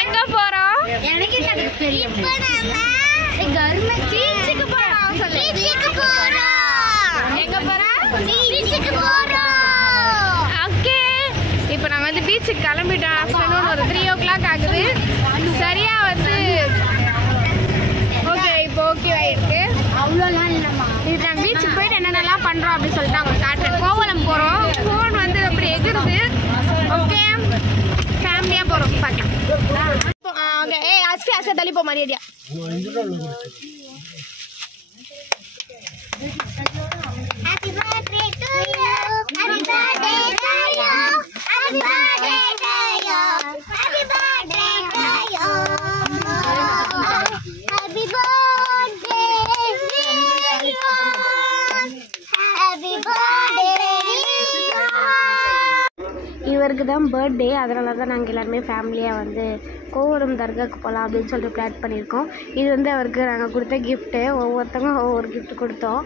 எங்க போறோம்? எனக்கு தெரியும். இப்போ நாம கவர்மெண்ட் பீச்சுக்கு போறோம். பீச்சுக்கு போறோம். எங்க போறோம்? பீச்சுக்கு போறோம். ஓகே. இப்போ நாங்க வந்து பீச்சுக்கு கிளம்பிட்டோம். ஆஃப்டர்நூன் ஒரு 3 o'clock ஆகுது. சரியா வந்து ஓகே இப்போ ஓகேவா இருக்கு. அவ்வளோலாம் இல்லைம்மா. இது நாங்கள் பீச்சுக்கு போயிட்டு என்னென்னலாம் பண்ணுறோம் அப்படின்னு சொல்லிட்டு அவங்க காட்டுறேன். கோவலம் போகிறோம். ஃபோன் வந்து அப்படி எகிருது. ஓகே ஃபேமிலியாக போகிறோம் பார்க்கலாம். ஓகே அஸ்கே தள்ளி போ மரியாதையா. Happy birthday to you. Happy birthday to you. Happy birthday to you. Happy birthday to you. Happy birthday to you. Happy birthday to you. இவருக்கு தான் பர்த்டே, அதனால தான் நாங்கள் எல்லாருமே ஃபேமிலியாக வந்து கோவரம் தர்காவுக்கு போகலாம் அப்படின்னு சொல்லிட்டு பிளான் பண்ணியிருக்கோம். இது வந்து அவருக்கு நாங்கள் கொடுத்த கிஃப்ட்டு. ஒவ்வொருத்தவங்க ஒவ்வொரு கிஃப்ட் கொடுத்தோம்.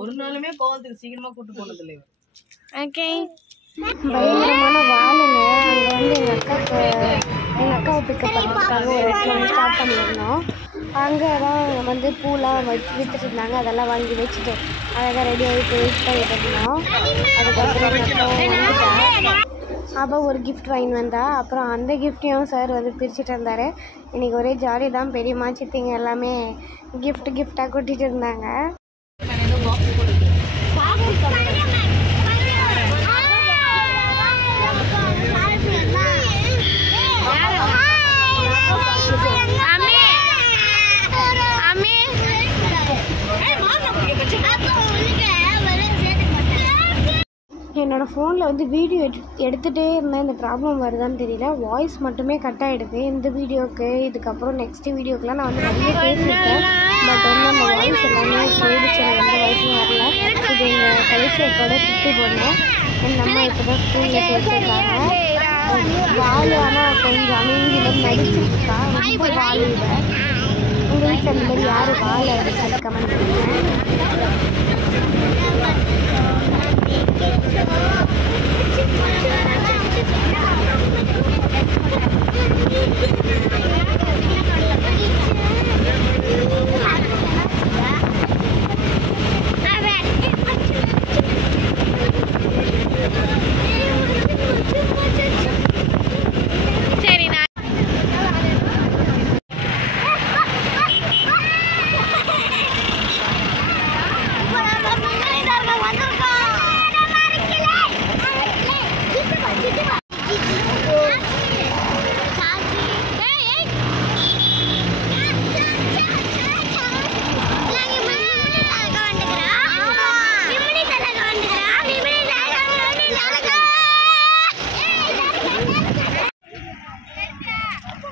ஒரு நாளுமே கோவத்துக்கு சீக்கிரமா கூட்டு போனது இல்லை. ஓகே பயங்கரமான வாளுங்க. அங்கே வந்து எங்கள் அக்காவை பிக்கப் பண்ணுறதுக்காக ஒரு இடத்துல வந்து ஸ்டார்ட் பண்ணியிருந்தோம். அங்கே தான் வந்து பூலாம் விற்றுட்டு இருந்தாங்க. அதெல்லாம் வாங்கி வச்சுட்டு அழகாக ரெடி ஆகிட்டு வெயிட் பண்ணிட்டு இருந்தோம். அதுக்கப்புறம் அவள் ஒரு கிஃப்ட் வாங்கி வந்தா. அப்புறம் அந்த கிஃப்ட்டையும் சார் வந்து பிரிச்சுட்டு இருந்தார். இன்றைக்கி ஒரே ஜாலி தான். பெரியம்மா சித்திங்க எல்லாமே கிஃப்டாக கொட்டிகிட்டு இருந்தாங்க. என்னோடய ஃபோனில் வந்து வீடியோ எடுத்துகிட்டே இருந்தேன். இந்த ப்ராப்ளம் வருதான்னு தெரியல. வாய்ஸ் மட்டுமே கட் ஆகிடுது இந்த வீடியோவுக்கு. இதுக்கப்புறம் நெக்ஸ்ட்டு வீடியோக்கெலாம் நான் வந்து நிறைய பேசியிருக்கேன். பட் வந்து அந்த வாய்ஸ் எல்லாமே போயிடுச்சு. எனக்கு எந்த வாய்ஸும் வரல. இது எங்கள் கடைசியோட 50 பொண்ணு. எங்கள் அம்மா இப்போ தான் ஸ்கூலில் சேர்த்துருக்காங்க. வாழு ஆனால் கொஞ்சம் அமைதியில் நடிச்சிருக்கா. ரொம்ப வாழு இல்லை. உங்கள் வீட்டில் அந்த மாதிரி யார் வாழை அப்படின்னு கமெண்ட் பண்ணுங்கள்.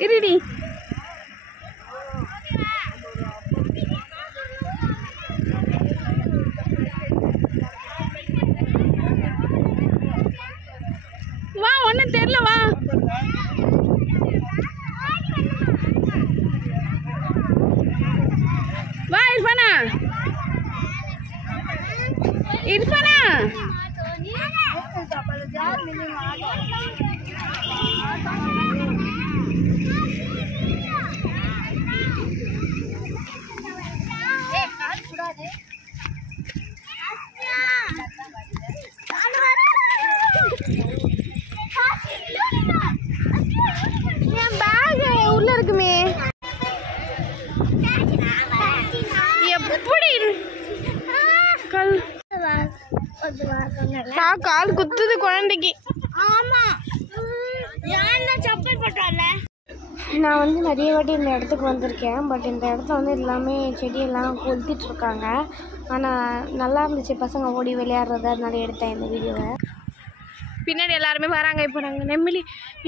இருடி வா, ஒன்றும் தெரியல வா. வா இர்ஃபானா, இர்ஃபானா என் பேக் உள்ள இருக்குமே. எப்படி கால் குத்துது குழந்தைக்கு. ஆமா சப்பல் போட்டால. நான் வந்து நிறைய வாட்டி இந்த இடத்துக்கு வந்திருக்கேன். பட் இந்த இடத்துல வந்து எல்லாமே செடியெல்லாம் கொளுத்திட்ருக்காங்க. ஆனால் நல்லா இருந்துச்சு, பசங்க ஓடி விளையாடுறது. அதனால எடுத்தேன் இந்த வீடியோவை. பின்னாடி எல்லாருமே வராங்க. இப்போ நாங்கள் நெம்மலி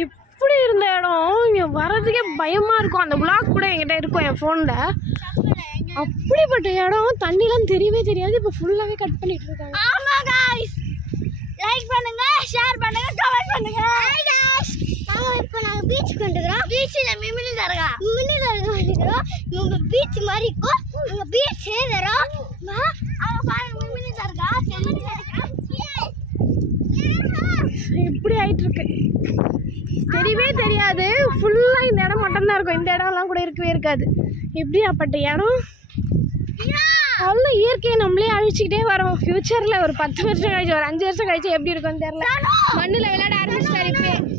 இப்படி இருந்த இடம் இங்கே வர்றதுக்கே பயமாக இருக்கும். அந்த விளாக் கூட என்கிட்ட இருக்கும் என் ஃபோனில். அப்படிப்பட்ட இடம் தண்ணிலாம் தெரியவே தெரியாது. இப்போ ஃபுல்லாகவே கட் பண்ணிட்டு இருக்காங்க. ஆமாம் गाइस, லைக் பண்ணுங்க, ஷேர் பண்ணுங்க, கமெண்ட் பண்ணுங்க. ஹாய் गाइस, நாங்கள் பீச்சுக்கு வந்துக்கிறோம். பீச்சில் மினி தர்கா வந்துக்கிறோம். இவங்க பீச் மாதிரி இருக்கும். இவங்க பீச் ஏறுறோம். ஆயிட்டு இருக்கு. தெரியவே தெரியாது, ஃபுல்லாக இந்த இடம் மட்டும்தான் இருக்கும். இந்த இடம்லாம் கூட இருக்கவே இருக்காது. எப்படி அப்பட்ட இடம் அவ்வளோ இயற்கையை நம்மளே அழிச்சிக்கிட்டே வரோம். ஃப்யூச்சரில் ஒரு 10 வருஷம் கழிச்சு, ஒரு 5 வருஷம் கழிச்சு எப்படி இருக்கும்னு தெரியல. மண்ணில் விளையாட ஆரம்பிச்சிட்டாரு.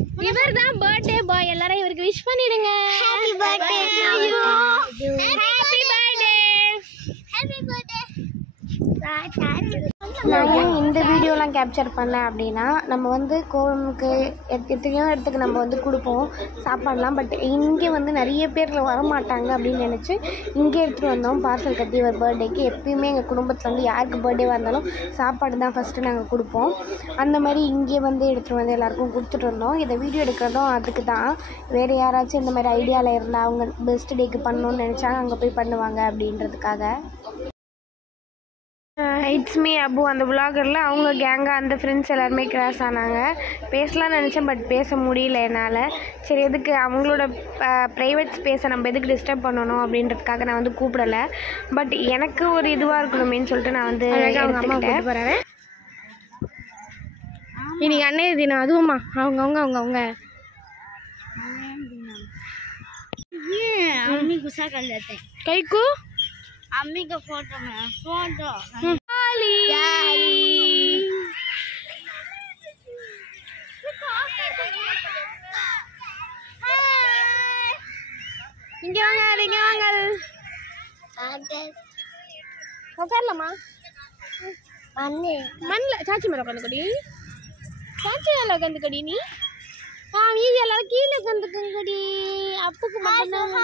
இப்போ இவர் தான் பர்த்டே பாய். எல்லாரும் இவருக்கு விஷ் பண்ணிடுங்க. Happy birthday. நான் ஏன் இந்த வீடியோலாம் கேப்சர் பண்ணேன் அப்படின்னா, நம்ம வந்து கோவமுக்கு எத்தனையோ இடத்துக்கு நம்ம வந்து கொடுப்போம் சாப்பாடெலாம். பட் இங்கே வந்து நிறைய பேர் வரமாட்டாங்க அப்படின்னு நினச்சி இங்கே எடுத்துகிட்டு வந்தோம் பார்சல் கட்டி. ஒரு பர்த்டேக்கு எப்பயுமே எங்கள் குடும்பத்தில் வந்து யாருக்கு பர்த்டேவாக இருந்தாலும் சாப்பாடு தான் ஃபஸ்ட்டு நாங்கள் கொடுப்போம். அந்த மாதிரி இங்கே வந்து எடுத்துகிட்டு வந்து எல்லாேருக்கும் கொடுத்துட்டு வந்தோம். இதை வீடியோ எடுக்கிறதும் அதுக்கு தான். வேறு யாராச்சும் இந்த மாதிரி ஐடியாவில் இருந்தால் அவங்க பெஸ்ட் டேக்கு பண்ணணுன்னு நினச்சாங்க, அங்கே போய் பண்ணுவாங்க அப்படின்றதுக்காக. இட்ஸ் மீ அபு அந்த விலாகரில் அவங்க கேங்காக அந்த ஃப்ரெண்ட்ஸ் எல்லாருமே கிராஸ் ஆனாங்க. பேசலாம்னு நினச்சேன், பட் பேச முடியல என்னால். சரி, எதுக்கு அவங்களோட ப்ரைவேட் ஸ்பேஸை நம்ம எதுக்கு டிஸ்டர்ப் பண்ணணும் அப்படின்றதுக்காக நான் வந்து கூப்பிடலை. பட் எனக்கு ஒரு இதுவாக இருக்கணுமேன்னு சொல்லிட்டு நான் வந்து எடுத்துக்கிட்டேன். போகிறேன் இன்னைக்கு அன்னைய தினம். அதுவும்மா அவங்க கைக்கு अम्मी का फोटो में फोटो இங்க வாங்க உட்காரலாமா? மண்ணில் சாச்சி மேலே உட்காந்துக்கடி. சாச்சி மேலே உட்காந்துக்கடி. நீ மீதி எல்லாரும் கீழே உட்காந்துக்கங்கடி. அப்புக்கு மட்டும்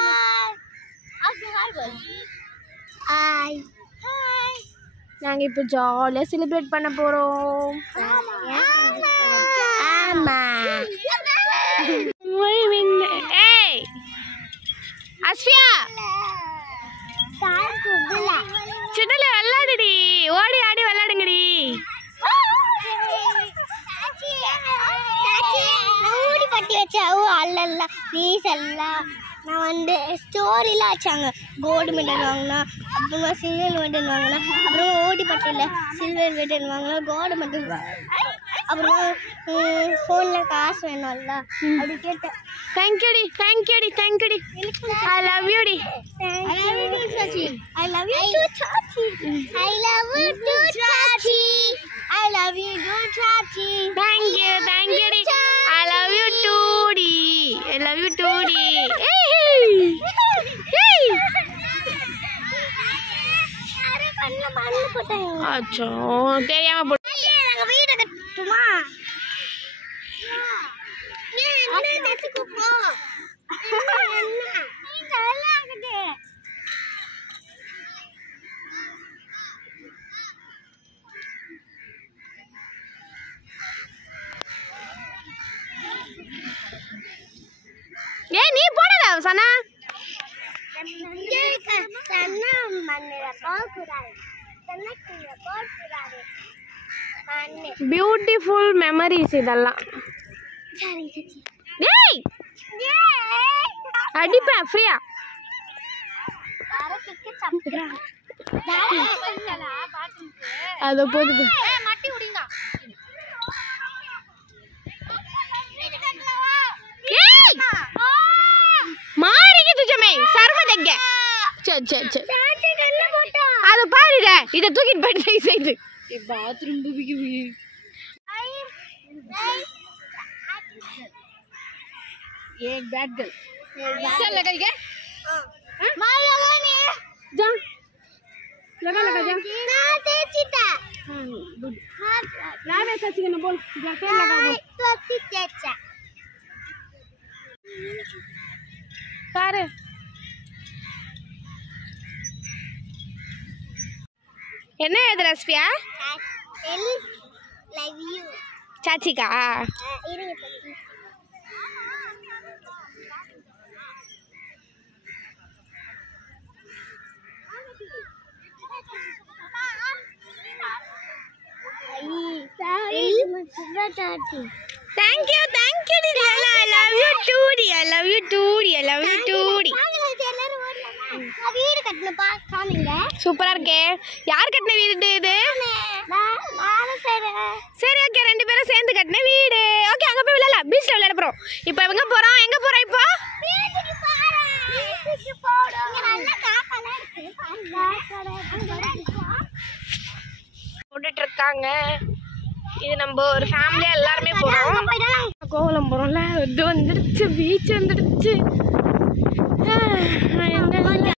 நாங்கள் இப்போ ஜாலியாக செலிப்ரேட் பண்ண போகிறோம். ஏய் அஸ்வியா, சின்னல விளையாடுடி, ஓடி ஆடி விளையாடுங்கடி. ஊடி பட்டி வச்சாவு அல்ல ப்ளீஸ் எல்லாம். நான் வந்து ஸ்டோரிலாம் வச்சாங்க. கோல்டு மெடல் வாங்கினா, அப்புறமா சில்வர் மெடல் வாங்கினா, அப்புறமா ஓடிப்பட்டியில் சில்வர் மெடல் வாங்கினா, கோல்டு மெடல் வாங்கினா, அப்புறமா ஃபோனில் காசு வேணும்ல அப்படி கேட்டேன். தேங்க்யூடி. ஐ லவ் யூடி. I love you too, Chachi. I love you too, Chachi. I love you too, Chachi. Thank you டி. I love you too டி. I love you too டி. அச்சோ, தெரியாம போட்டு. வீடு கட்டுமா? ஏய் நீ போடல சனா. பியூட்டிஃபுல் மெமரிஸ் இதெல்லாம். ஏய் அடிப்பேன் ஃப்ரீயா. அது போது மாறிக்கு துஜமே சர்வதங்க. சரி அது பாருங்க, இதை தூக்கிட்டு போய் செய்து பாத்ரூம் புபிக்கு एक बैड गर्ल चल लगा क्या मार लगा नहीं जा लगा जा ना तेचीता गुड ना मैं सच्ची कहना बोल जा फिर लगा बोल तो तेचा सारे என்ன எழுதுற ஸ்பியா? love you சாச்சிக்கா இருங்க Thank you Diana. I love you too டி. I love you too டி. I love you too டி. வீடு கட்டன பாக்காமீங்க. சூப்பரா இருக்கே. யார் கட்டன வீடு இது? நான் சரி ஓகே, ரெண்டு பேரும் சேர்ந்து கட்டன வீடு. ஓகே, அங்க போய் பீச்சில் விளையாட போகிறோம். இப்போ எங்கே போகிறோம்? எங்கே போகிறோம் இப்போ? போட்டுட்டு இருக்காங்க. இது நம்ம ஒரு ஃபேமிலியாக எல்லாருமே போகிறோம். கோவலம் போகிறோம்ல, இது வந்துடுச்சு, பீச் வந்துடுச்சு.